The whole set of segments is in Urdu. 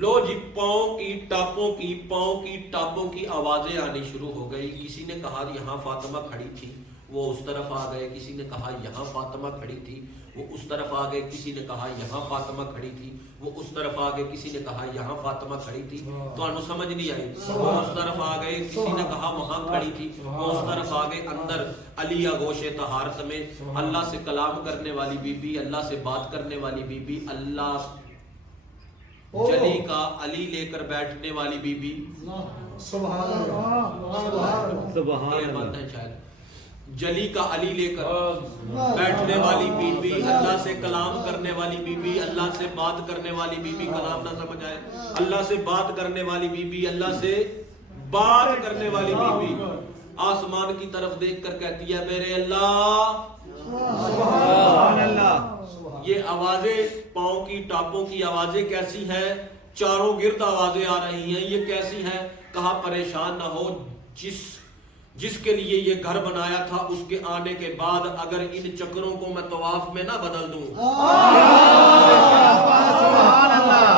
لو جی پاؤں کی ٹاپوں کی آوازیں آنی شروع ہو گئی. کسی نے کہا یہاں فاطمہ کھڑی تھی, وہ اس طرف آ گئے. کسی نے کہا یہاں فاطمہ کھڑی تھی, وہ اس طرف آ گئے. کسی نے کہا یہاں فاطمہ کھڑی تھی, وہ اس طرف آ گئے. کسی نے کہا یہاں فاطمہ کھڑی تھی, تو انو سمجھ نہیں آئی. وہ اس طرف آ گئے. کسی نے کہا وہاں کھڑی تھی, وہ اس طرف آ گئے. اندر علی آغوش طہارت میں اللہ سے کلام کرنے والی بی بی, اللہ سے بات کرنے والی بی بی, اللہ جلی کا علی لے کر بیٹھنے والی بی بی. سبحان اللہ سبحان اللہ. شاید جلی کا علی لے کر بیٹھنے والی بی بی, اللہ سے کلام کرنے والی بی بی, اللہ سے بات کرنے والی بی بی. کلام نہ سمجھ آئے, اللہ سے بات کرنے والی بی بی, اللہ سے بات کرنے والی بی بی آسمان کی طرف دیکھ کر کہتی ہے میرے اللہ. سبحان اللہ. یہ آوازیں پاؤں کی ٹاپوں کی آوازیں کیسی ہیں؟ چاروں گرد آوازیں آ رہی ہیں. یہ کیسی ہیں؟ کہا پریشان نہ ہو, جس کے لیے یہ گھر بنایا تھا اس کے آنے کے بعد اگر ان چکروں کو میں طواف میں نہ بدل دوں. سبحان اللہ.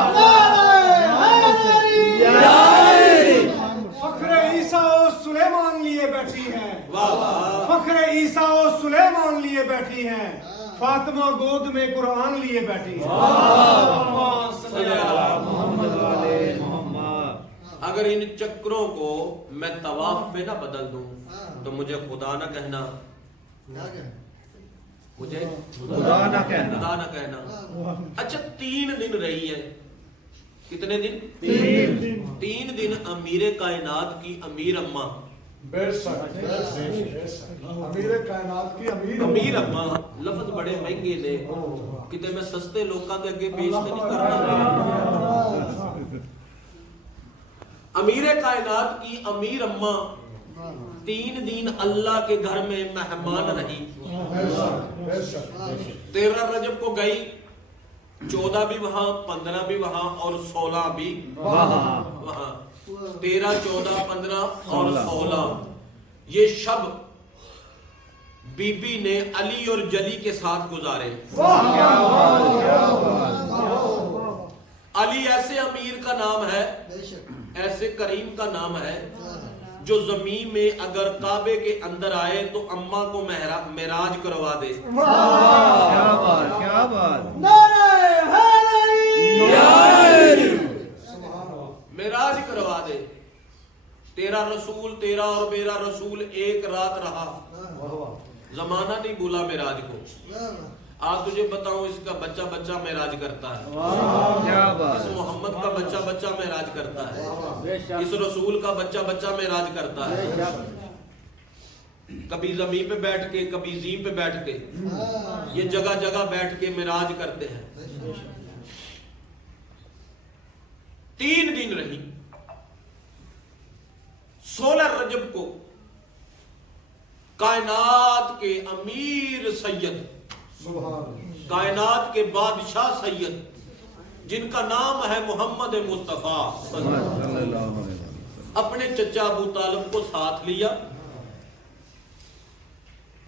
فخر عیسیٰ و سلیمان لیے بیٹھی ہیں. واہ واہ. فخر عیسیٰ و سلیمان لیے بیٹھی ہیں. فاطمہ گود میں قرآن لیے بیٹھی ہیں. اگر ان چکروں کو میں طواف میں نہ بدل دوں تو مجھے خدا نہ کہنا, مجھے خدا نہ کہنا. خدا نہ کہنا. اچھا 3 دن رہی ہے. کتنے دن؟ 3 دن امیر کائنات کی امیر اماں, امیر کائنات کی امیر اماں لفظ بڑے مہنگے نے, کتے میں سستے لوگوں کے اگے پیش نہیں کرنا. امیر کائنات کی امیر اماں 3 دن اللہ کے گھر میں مہمان رہی. 13 رجب کو گئی, 14 بھی وہاں, 15 بھی وہاں اور 16 بھی وہاں. 13, 14, 15 اور 16 یہ شب بی بی نے علی اور جلی کے ساتھ گزارے. علی ایسے امیر کا نام ہے, ایسے کریم کا نام ہے جو زمین میں اگر کعبے کے اندر آئے تو اماں کو معراج کروا دے. کیا بات, کیا بات. معراج کروا دے. تیرا رسول, تیرا اور میرا رسول ایک رات رہا. زمانہ نہیں بولا معراج کو. آج تجھے بتاؤں اس کا بچہ بچہ معراج کرتا ہے. کیا بات. اس محمد کا بچہ بچہ معراج کرتا ہے. اس رسول کا بچہ بچہ معراج کرتا ہے. کبھی زمین پہ بیٹھ کے, کبھی زین پہ بیٹھ کے, یہ جگہ جگہ بیٹھ کے معراج کرتے ہیں. 3 دن رہی. 16 رجب کو کائنات کے امیر سید, کائنات کے بادشاہ سید, جن کا نام ہے محمد مصطفیٰ, اپنے چچا ابو طالب کو ساتھ لیا.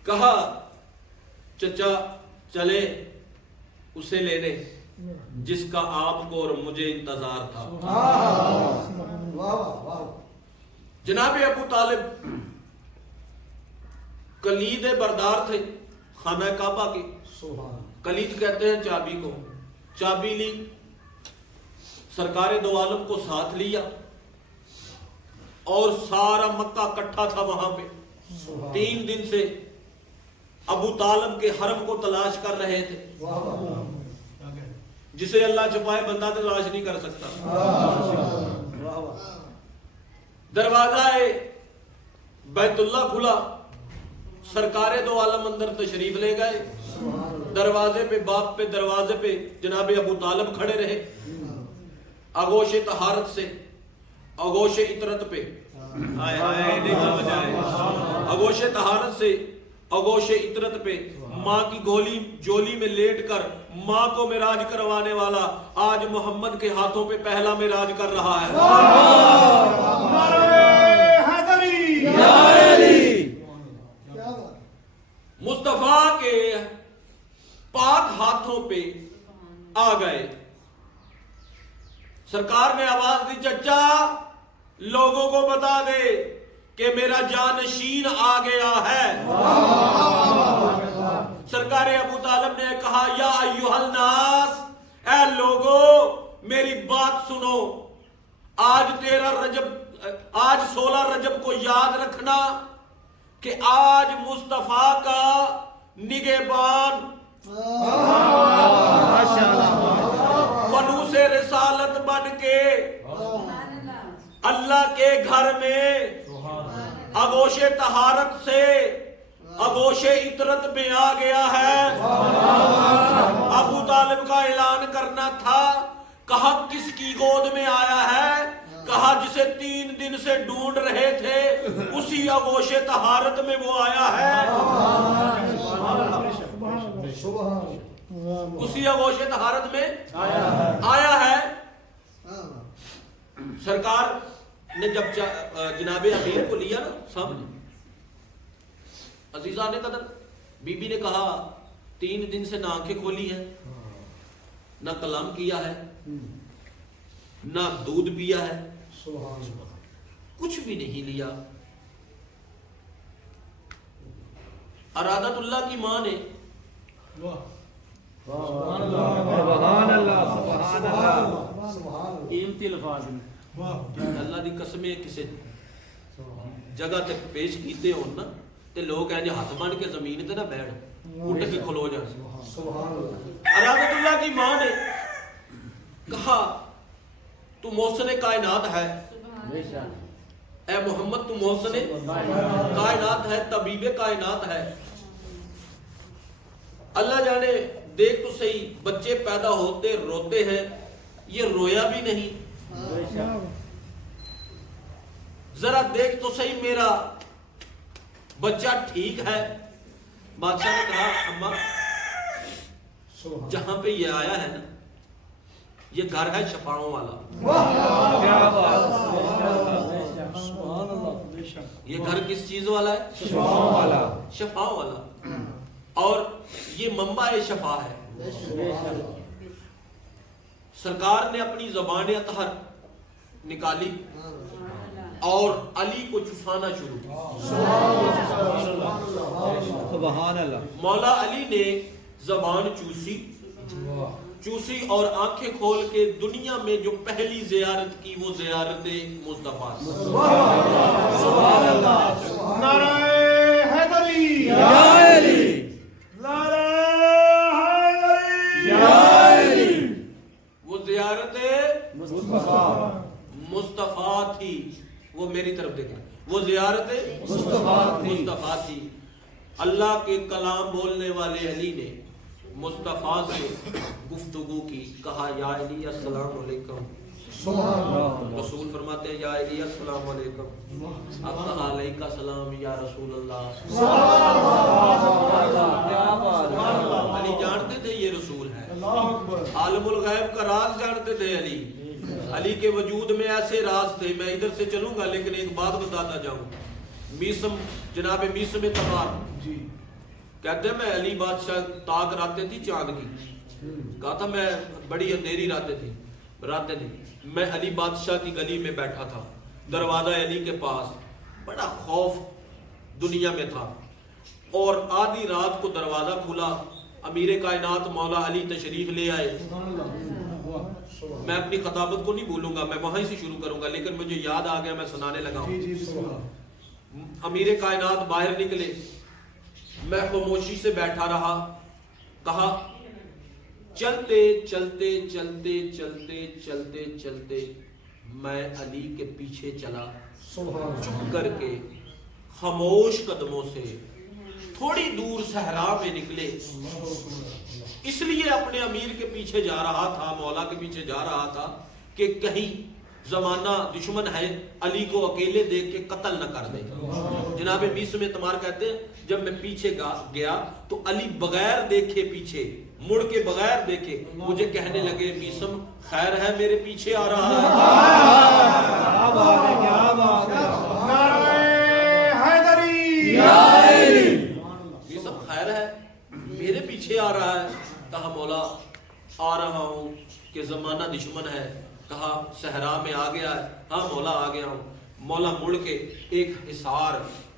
کہا چچا چلے اسے لینے جس کا آپ کو اور مجھے انتظار تھا. جناب ابو طالب کلید بردار تھے خانہ کعبہ کی. کلید کہتے ہیں چابی کو. چابی لی, سرکار دو عالم کو ساتھ لیا اور سارا مکہ اکٹھا تھا وہاں پہ. 3 دن سے ابو طالب کے حرم کو تلاش کر رہے تھے. جسے اللہ چھپائے بندہ تلاش نہیں کر سکتا. دروازہ بیت اللہ کھلا, سرکار دو عالم اندر تشریف لے گئے. دروازے پہ, باپ پہ, دروازے پہ جناب ابو طالب کھڑے رہے. آغوش طہارت سے, آغوش عطرت پہ, آغوش طہارت سے, آغوش عطرت پہ ماں کی جولی میں لیٹ کر ماں کو معراج کروانے والا آج محمد کے ہاتھوں پہ پہلا معراج کر رہا ہے. مصطفیٰ کے پاک ہاتھوں پہ آ گئے. سرکار نے آواز دی چچا لوگوں کو بتا دے کہ میرا جانشین آ گیا ہے. سرکار ابو طالب نے کہا یا ایھا الناس، اے لوگو میری بات سنو، آج 16 رجب کو یاد رکھنا کہ آج مصطفیٰ کا نگہبان فنوس رسالت بن کے اللہ کے گھر میں آغوش طہارت سے آغوش عطرت میں آ گیا ہے. ابو طالب کا اعلان کرنا تھا. کہا کس کی گود میں آیا ہے؟ کہا جسے 3 دن سے ڈھونڈ رہے تھے اسی آغوش طہارت میں وہ آیا ہے. اسی آغوش طہارت میں آیا ہے. سرکار نے جب جناب امیر کو لیا نا سامنے، عزیزان قدر، بی بی نے کہا 3 دن سے نہ آنکھیں کھولی ہے، نہ کلام کیا ہے، نہ دودھ پیا ہے، کچھ بھی نہیں لیا. ارادت اللہ کی ماں نے سبحان اللہ سبحان اللہ قیمتی الفاظ نے اللہ دی قسمیں کسے جگہ تے پیش کیتے ہون نا تے لوگ ہیں جو ہاتھ بن کے زمین تے نہ بیٹھ اٹھ کے کھلو جان. ارادت اللہ کی ماں نے کہا تو محسن کائنات ہے، اے محمد تو محسن کائنات ہے، طبیب کائنات ہے. اللہ جانے دیکھ تو صحیح بچے پیدا ہوتے روتے ہیں، یہ رویا بھی نہیں. ذرا دیکھ تو صحیح میرا بچہ ٹھیک ہے. بادشاہ نے کہا اماں جہاں پہ یہ آیا ہے نا یہ گھر ہے شفاؤں والا. یہ گھر کس چیز والا ہے؟ شفاؤں والا. شفاؤں والا. اور یہ منبع شفا ہے. سرکار نے اپنی زبان اطہر نکالی اور علی کو چفانا شروع کیا. سبحان اللہ. مولا علی نے زبان چوسی اور آنکھیں کھول کے دنیا میں جو پہلی زیارت کی وہ زیارت مصطفیٰ. سبحان اللہ. نعرہ حیدری، یا علی نعرہ حیدری، یا علی. وہ زیارت مصطفیٰ تھی. وہ میری طرف دیکھیں، وہ زیارت مصطفیٰ تھی. اللہ کے کلام بولنے والے علی نے مصطفیٰ سے گفتگو کی. کہا یا علی السلام علیکم. رسول فرماتے ہیں یا علی السلام علیکم. اب کہا علیکہ السلام یا رسول اللہ. علی جانتے تھے یہ رسول ہے. عالم الغیب کا راز جانتے تھے علی. علی کے وجود میں ایسے راز تھے. میں ادھر سے چلوں گا لیکن ایک بات بتاتا جاؤں. میسم جناب میسم تمار کہتے ہیں میں علی بادشاہ تاک راتیں تھی چاند کی. کہا تھا میں بڑی اندھیری راتیں تھی میں علی بادشاہ کی گلی میں بیٹھا تھا، دروازہ علی کے پاس. بڑا خوف دنیا میں تھا اور آدھی رات کو دروازہ کھلا. امیر کائنات مولا علی تشریف لے آئے. میں اپنی خطابت کو نہیں بھولوں گا، میں وہیں سے شروع کروں گا لیکن مجھے یاد آ گیا میں سنانے لگا ہوں. امیر کائنات باہر نکلے، میں خاموشی سے بیٹھا رہا. کہا چلتے چلتے چلتے چلتے چلتے چلتے میں علی کے پیچھے چلا. چپ کر کے خاموش قدموں سے تھوڑی دور صحرا میں نکلے. اس لیے اپنے امیر کے پیچھے جا رہا تھا، مولا کے پیچھے جا رہا تھا کہ کہیں زمانہ دشمن ہے علی کو اکیلے دیکھ کے قتل نہ کر دے. جناب میسم تمار کہتے ہیں جب میں پیچھے گیا تو علی بغیر دیکھے پیچھے مڑ کے بغیر دیکھے مجھے کہنے لگے میسم خیر ہے میرے پیچھے آ رہا ہے. میسم خیر ہے میرے پیچھے آ رہا ہے. کہا مولا آ رہا ہوں کہ زمانہ دشمن ہے. کہا صحرا میں آ گیا ہے. ہاں مولا آ گیا ہوں. مولا مڑ کے ایک حصار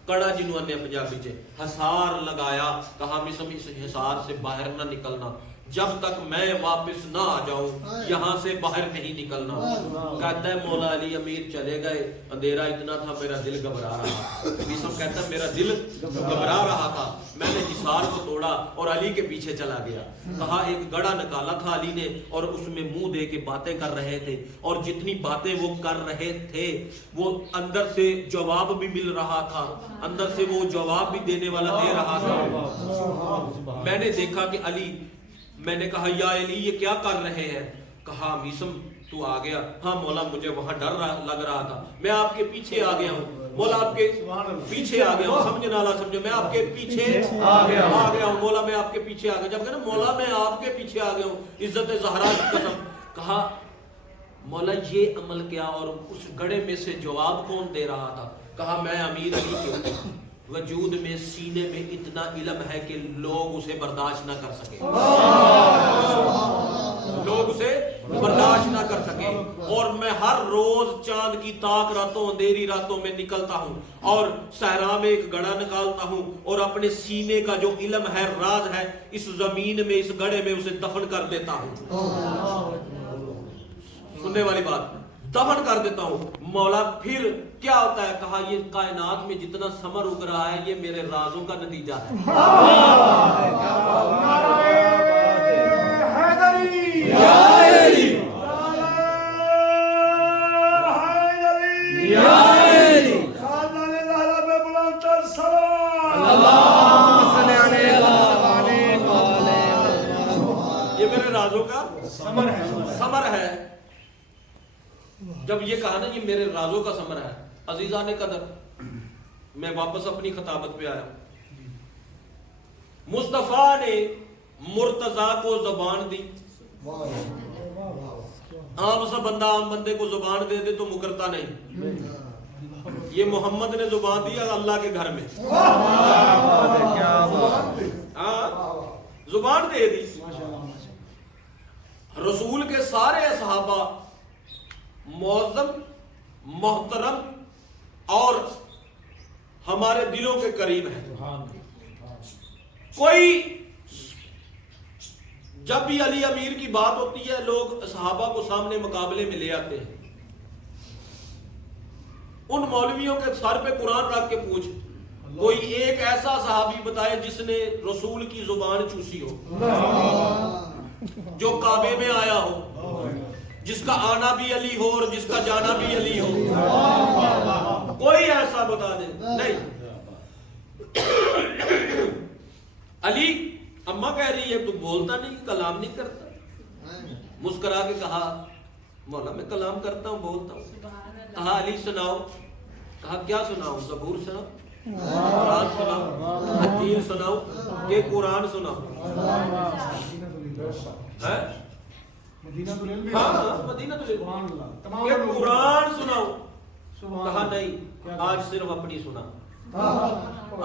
کڑا جنہوں نے پنجابی چ حصار لگایا. کہا مسم اس حصار سے باہر نہ نکلنا جب تک میں واپس نہ آ جاؤں, یہاں سے باہر نہیں نکلنا. کہتا ہے مولا علی امیر چلے گئے, اندھیرا اتنا تھا میرا دل گھبرا رہا. مسم کہتا ہے میرا دل گھبرا رہا تھا, میں نے حصار کو توڑا اور علی کے پیچھے چلا گیا. کہا ایک گڑا نکالا تھا علی نے اور اس میں منہ دے کے باتیں کر رہے تھے, اور جتنی باتیں وہ کر رہے تھے وہ اندر سے جواب بھی مل رہا تھا, اندر سے وہ جواب بھی دینے والا دے رہا تھا. میں نے دیکھا کہ علی, میں نے کہا یا علی یہ کیا کر رہے ہیں. کہا میسم تو آ گیا. ہاں مولا مجھے وہاں ڈر لگ رہا تھا, میں آپ کے پیچھے آ گیا ہوں. مولا آپ کے پیچھے آ گیا ہوں, سمجھے نالا سمجھے, میں آپ کے پیچھے آ گیا ہوں. مولا میں آپ کے پیچھے آ گیا. جب کہا نا مولا میں آپ کے پیچھے آ گیا ہوں, عزت زہرا کی قسم. کہا مولا یہ عمل کیا اور اس گڑے میں سے جواب کون دے رہا تھا. کہا میں امیر علی کے وجود میں سینے میں اتنا علم ہے کہ لوگ اسے برداشت نہ کر سکے, لوگ اسے برداشت نہ کر سکے. اور میں ہر روز چاند کی تاک راتوں اندھیری راتوں میں نکلتا ہوں اور صحرا میں ایک گڑا نکالتا ہوں اور اپنے سینے کا جو علم ہے, راز ہے, اس زمین میں اس گڑے میں اسے دفن کر دیتا ہوں. سننے والی بات, دفن کر دیتا ہوں. مولا پھر کیا ہوتا ہے. کہا یہ کائنات میں جتنا ثمر اگ رہا ہے یہ میرے رازوں کا نتیجہ ہے. یہ میرے رازوں کا ثمر ہے. جب یہ کہا نا یہ میرے رازوں کا ثمر ہے, عزیزان قدر, میں واپس اپنی خطابت پہ آیا. مصطفیٰ نے مرتضیٰ کو زبان دی. عام سا بندہ عام بندے کو زبان دے دے تو مکرتا نہیں. یہ محمد نے زبان دی اللہ کے گھر میں, زبان دے دی. رسول کے سارے صحابہ معظم, محترم اور ہمارے دلوں کے قریب ہیں. کوئی جب بھی علی امیر کی بات ہوتی ہے لوگ صحابہ کو سامنے مقابلے میں لے آتے ہیں. ان مولویوں کے سر پہ قرآن رکھ کے پوچھ, کوئی ایک ایسا صحابی بتائے جس نے رسول کی زبان چوسی ہو, جو کعبے میں آیا ہو, جس کا آنا بھی علی ہو اور جس کا جانا بھی علی ہو. کوئی ایسا بتا دے. نہیں, علی اماں کہہ رہی ہے تو بولتا نہیں, کلام نہیں کرتا. مسکرا کے کہا مولا میں کلام کرتا ہوں, بولتا ہوں. کہا علی سناؤ. کہا کیا سناؤ, زبور سناؤ, قرآن سناؤ, حدیث سناؤ کہ قرآن سناؤ. مدینہ قرآن سناؤ. کہا نہیں, آج صرف اپنی سنا,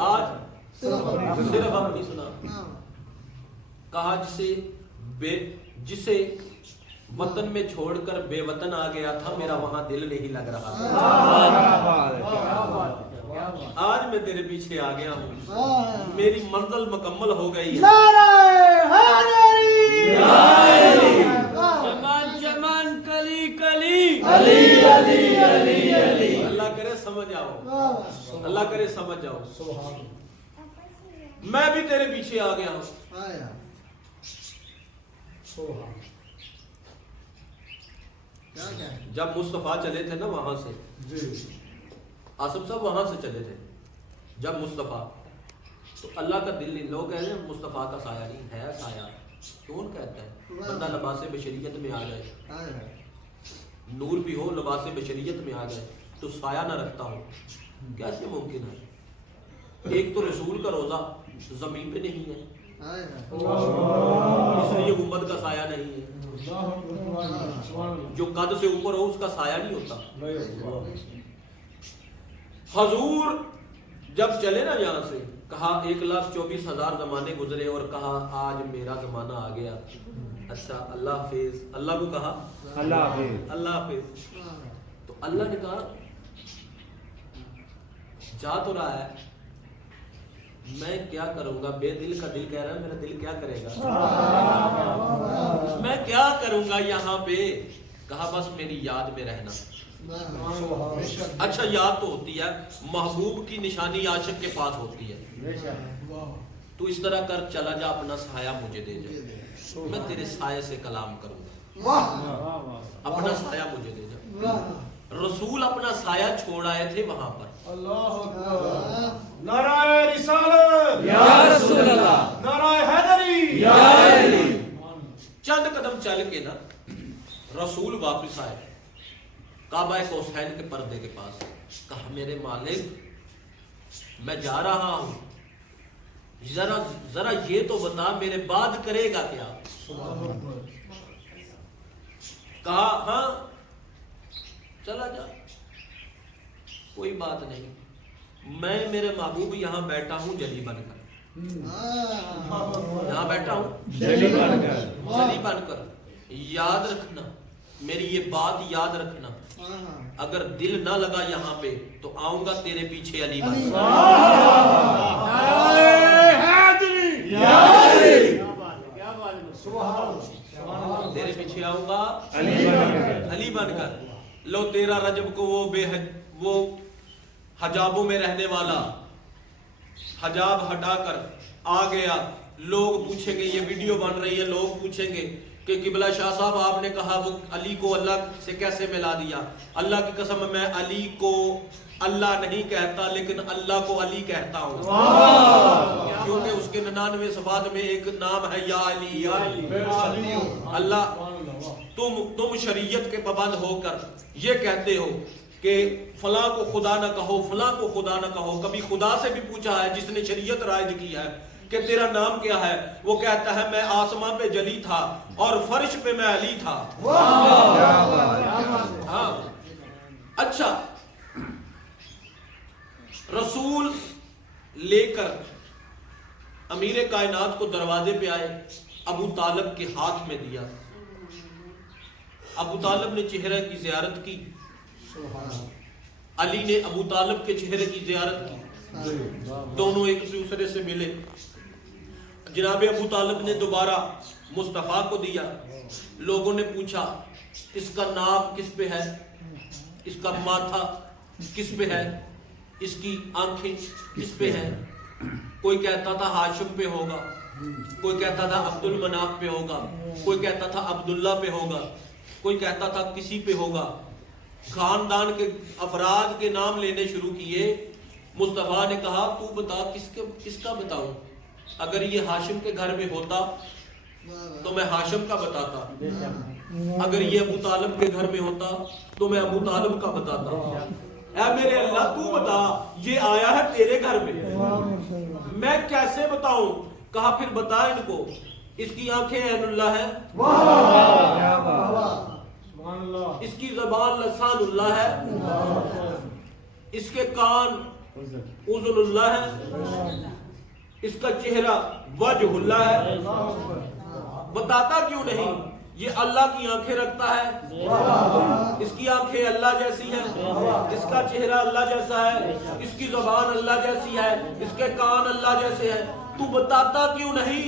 آج صرف اپنی سنا. کہا جسے وطن میں چھوڑ کر بے وطن آ گیا تھا میرا وہاں دل نہیں لگ رہا. آج میں تیرے پیچھے آ گیا ہوں, میری منزل مکمل ہو گئی ہے. جمان کلی کلی, اللہ کرے سمجھ آؤ, اللہ کرے سمجھ آؤ. میں بھی تیرے پیچھے آ گیا ہوں. جب مصطفیٰ چلے تھے نا وہاں سے, آصف صاحب وہاں سے چلے تھے جب مصطفیٰ, تو اللہ کا دل نہیں. لوگ کہتے ہیں مصطفیٰ کا سایہ نہیں ہے, سایہ کون کہتا ہے؟ بندہ لباس بشریت میں آ جائے, نور بھی ہو, لباس بشریت میں آ جائے تو سایہ نہ رکھتا ہو, کیسے ممکن ہے؟ ایک تو رسول کا روزہ زمین پہ نہیں ہے, اس لیے گنبد کا سایہ نہیں ہے. جو قد سے اوپر ہو اس کا سایہ نہیں ہوتا. حضور جب چلے نا یہاں سے, کہا 1,24,000 زمانے گزرے اور کہا آج میرا زمانہ آ گیا. اچھا اللہ حافظ، اللہ کو کہا اللہ حافظ، اللہ حافظ، تو اللہ نے کہا جا تو رہا ہے، میں کیا کروں گا، بے دل کا دل کہہ رہا ہے میرا دل کیا کرے گا، میں کیا کروں گا یہاں پہ، کہا بس میری یاد میں رہنا۔ اچھا یاد تو ہوتی ہے، محبوب کی نشانی عاشق کے پاس ہوتی ہے، تو اس طرح کر چلا جا اپنا سایہ مجھے دے جا، میں تیرے سائے سے کلام کروں گا، اپنا سایہ مجھے دے جا۔ رسول اپنا سایہ چھوڑ آئے تھے وہاں پر، نعرہ رسالت یا رسول اللہ، نعرہ حیدری یا علی، چند قدم چل کے نا رسول واپس آئے کعبہ قوسین کے پردے کے پاس، کہا میرے مالک میں جا رہا ہوں، ذرا یہ تو بتا میرے بعد کرے گا کیا، کہا ہاں چلا جا کوئی بات نہیں، میں میرے محبوب یہاں بیٹھا ہوں جلی بن کر، یہاں بیٹھا ہوں جلی بن کر، جلی بن کر، یاد رکھنا میری یہ بات یاد رکھنا، اگر دل نہ لگا یہاں پہ تو آؤں گا تیرے پیچھے علی بن کر، یا علی، تیرے پیچھے آؤں گا علی بن کر، علی بن کر۔ لو 13 رجب کو وہ حجابوں میں رہنے والا حجاب ہٹا کر آ گیا، لوگ پوچھیں گے، یہ ویڈیو بن رہی ہے، لوگ پوچھیں گے کہ قبلہ شاہ صاحب آپ نے کہا وہ علی کو اللہ سے کیسے ملا دیا، اللہ کی قسم میں علی کو اللہ نہیں کہتا لیکن اللہ کو علی کہتا ہوں، کیونکہ اس کے 99 صفات میں ایک نام ہے یا علی، یا علی۔ اللہ تم شریعت کے پابند ہو کر یہ کہتے ہو کہ فلاں کو خدا نہ کہو، فلاں کو خدا نہ کہو، کبھی خدا سے بھی پوچھا ہے جس نے شریعت رائج کی ہے کہ تیرا نام کیا ہے، وہ کہتا ہے میں آسمان پہ جلی تھا اور فرش پہ میں علی تھا۔ ہاں اچھا، رسول لے کر امیر کائنات کو دروازے پہ آئے، ابو طالب کے ہاتھ میں دیا، ابو طالب نے چہرے کی زیارت کی، علی نے ابو طالب کے چہرے کی زیارت کی، دونوں ایک دوسرے سے ملے، جناب ابو طالب نے دوبارہ مصطفیٰ کو دیا، لوگوں نے پوچھا اس کا ناک کس پہ ہے، اس کا ماتھا کس پہ ہے، اس کی آنکھیں کس پہ ہیں، کوئی کہتا تھا ہاشم پہ ہوگا، کوئی کہتا تھا عبد المناف پہ ہوگا، کوئی کہتا تھا عبداللہ پہ ہوگا، کوئی کہتا تھا کسی پہ ہوگا، خاندان کے افراد کے نام لینے شروع کیے۔ مصطفیٰ نے کہا تو بتا کس کا بتاؤں، اگر یہ ہاشم کے گھر میں ہوتا تو میں ہاشم کا بتاتا، اگر یہ ابو طالب کے گھر میں ہوتا تو میں ابو طالب کا بتاتا، اے میرے اللہ تو بتا یہ آیا ہے تیرے گھر میں، میں کیسے بتاؤں، کہا پھر بتا ان کو، اس کی آنکھیں عین اللہ ہے، اس کی زبان لسان اللہ ہے، اس کے کان اذن اللہ ہے، اس کا چہرہ وجہ اللہ ہے، بتاتا کیوں نہیں، یہ اللہ کی آنکھیں رکھتا ہے، اس کی آنکھیں اللہ جیسی ہیں، اس کا چہرہ اللہ جیسا ہے، اس کی زبان اللہ جیسی ہے، اس کے کان اللہ جیسے ہیں، تو بتاتا کیوں نہیں؟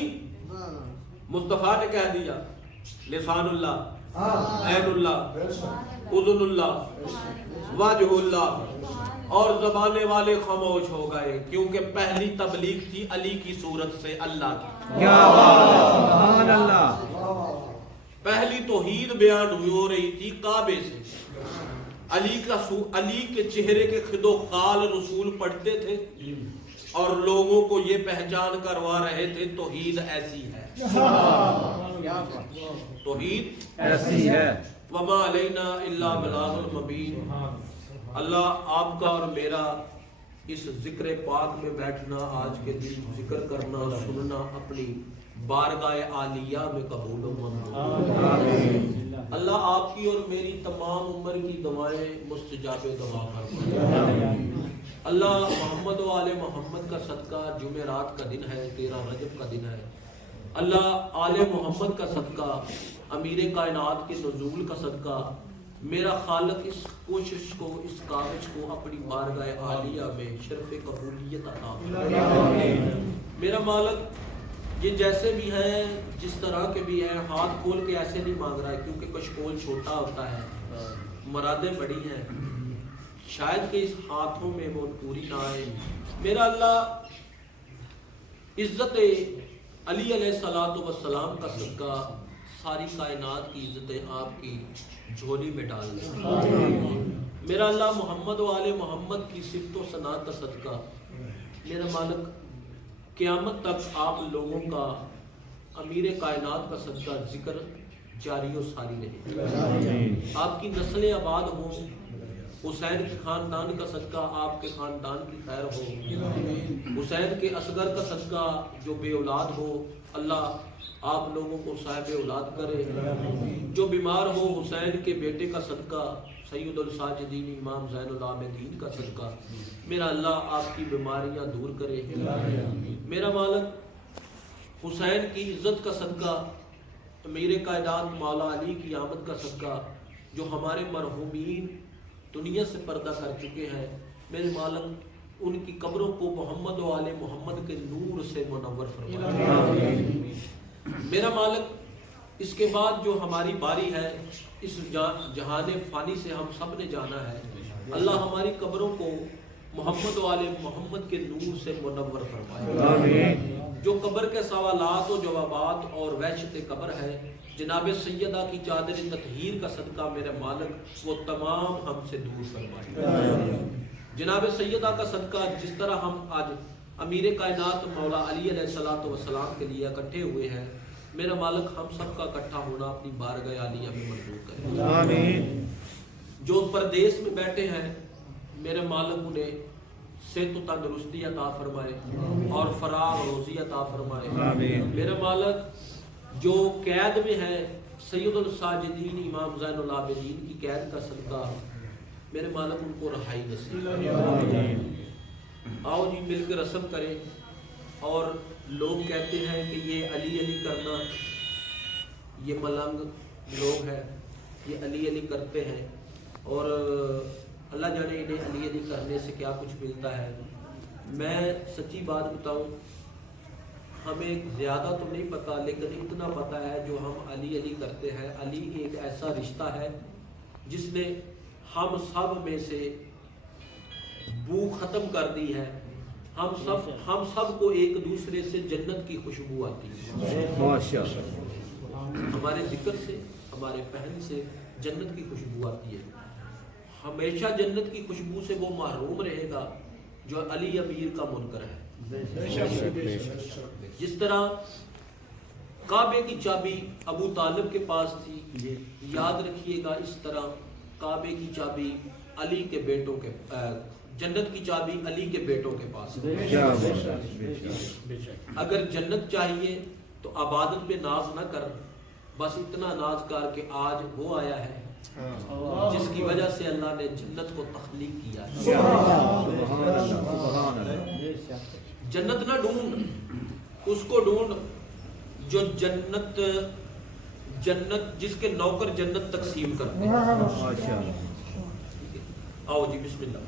مصطفیٰ نے کہہ دیا لسان اللہ، عین اللہ، اذن اللہ، وجہ اللہ، اور زبانے والے خاموش ہو گئے، کیونکہ پہلی تبلیغ تھی علی کی صورت سے اللہ کی، کیا بات ہے، سبحان اللہ، پہلی توحید بیان ہو رہی تھی کعبے سے، علی کے چہرے کے خد و خال رسول پڑھتے تھے اور لوگوں کو یہ پہچان کروا رہے تھے توحید ایسی ہے، توحید ایسی ہے، وما علینا الا بلاغ المبین۔ اللہ آپ کا اور میرا اس ذکر پاک میں بیٹھنا، آج کے دن ذکر کرنا، سننا اپنی بارگاہ عالیہ میں قبول و منظور۔ اللہ آپ کی اور میری تمام عمر کی دعائیں مستجاب دعا فرمائے۔ اللہ محمد و آل محمد کا صدقہ، جمعرات کا دن ہے، 13 رجب کا دن ہے، اللہ آل محمد کا صدقہ، امیر کائنات کے نزول کا صدقہ، میرا خالق اس کوشش کو، اس کاغذ کو اپنی بارگاہ عالیہ میں شرف قبولیت عطا فرمائے۔ میرا مالک یہ جیسے بھی ہیں، جس طرح کے بھی ہیں، ہاتھ کھول کے ایسے نہیں مانگ رہا ہے، کیونکہ کشکول چھوٹا ہوتا ہے، مرادیں بڑی ہیں، شاید کہ اس ہاتھوں میں وہ پوری نہ آئے۔ میرا اللہ عزت علی علیہ الصلوۃ والسلام کا صدقہ ساری کائنات کی عزتیں آپ کی جھولی میں ڈال دے۔ میرا اللہ محمد و آل محمد کی صفت و ثنا کا صدقہ، میرا مالک قیامت تک آپ لوگوں کا امیر کائنات کا صدقہ ذکر جاری و ساری رہے، آپ کی نسلیں آباد ہوں، حسین کے خاندان کا صدقہ آپ کے خاندان کی خیر ہو، حسین کے اصغر کا صدقہ جو بے اولاد ہو اللہ آپ لوگوں کو صاحب اولاد کرے، جو بیمار ہو حسین کے بیٹے کا صدقہ سید الساجدین امام زین العابدین کا صدقہ میرا اللہ آپ کی بیماریاں دور کرے۔ میرا مالک حسین کی عزت کا صدقہ، امیر کائنات مولا علی کی آمد کا صدقہ، جو ہمارے مرحومین دنیا سے پردہ کر چکے ہیں، میرے مالک ان کی قبروں کو محمد و آل محمد کے نور سے منور فرمائے۔ میرا مالک اس کے بعد جو ہماری باری ہے، اس جہان فانی سے ہم سب نے جانا ہے، اللہ ہماری قبروں کو محمد و آل محمد کے نور سے منور فرمائے۔ جو قبر کے سوالات و جوابات اور وحشت قبر ہے، جناب سیدہ کی چادر تطہیر کا صدقہ میرے مالک وہ تمام ہم سے دور فرمائے۔ جناب سیدہ کا صدقہ جس طرح ہم آج امیر کائنات مولا علی علیہ الصلوۃ والسلام کے لیے اکٹھے ہوئے ہیں، میرا مالک ہم سب کا اکٹھا ہونا اپنی بارگاہ عالیہ میں منظور کرے۔ آمین۔ جو پردیس میں بیٹھے ہیں میرے مالک انہیں صحت و تندرستی عطا فرمائے اور فراغ روزی عطا فرمائے۔ میرا مالک جو قید میں ہے سید الساجدین امام زین العابدین کی قید کا صدقہ میرے مالک ان کو رہائی نصیب۔ آؤ جی مل کے رسم کریں۔ اور لوگ کہتے ہیں کہ یہ علی علی کرنا، یہ ملنگ لوگ ہیں، یہ علی علی کرتے ہیں، اور اللہ جانے انہیں علی علی کرنے سے کیا کچھ ملتا ہے۔ میں سچی بات بتاؤں، ہمیں زیادہ تو نہیں پتا، لیکن اتنا پتا ہے جو ہم علی علی کرتے ہیں، علی ایک ایسا رشتہ ہے جس نے ہم سب میں سے بو ختم کر دی ہے۔ ہم سب کو ایک دوسرے سے جنت کی خوشبو آتی ہے، ہمارے ذکر سے، ہمارے پہن سے جنت کی خوشبو آتی ہے۔ ہمیشہ جنت کی خوشبو سے وہ محروم رہے گا جو علی امیر کا منکر ہے۔ جس طرح کعبے کی چابی ابو طالب کے پاس تھی، یاد رکھیے گا اس طرح کعبے کی چابی علی کے بیٹوں کے، جنت کی چابی علی کے بیٹوں کے پاس ہے۔ اگر جنت چاہیے تو عبادت پہ ناز نہ کر، بس اتنا ناز کر کہ آج وہ آیا ہے جس کی وجہ سے اللہ نے جنت کو تخلیق کیا ہے۔ جنت نہ ڈھونڈ، اس کو ڈھونڈ جو جنت جس کے نوکر جنت تقسیم کرتے ہیں۔ آؤ جی بسم اللہ۔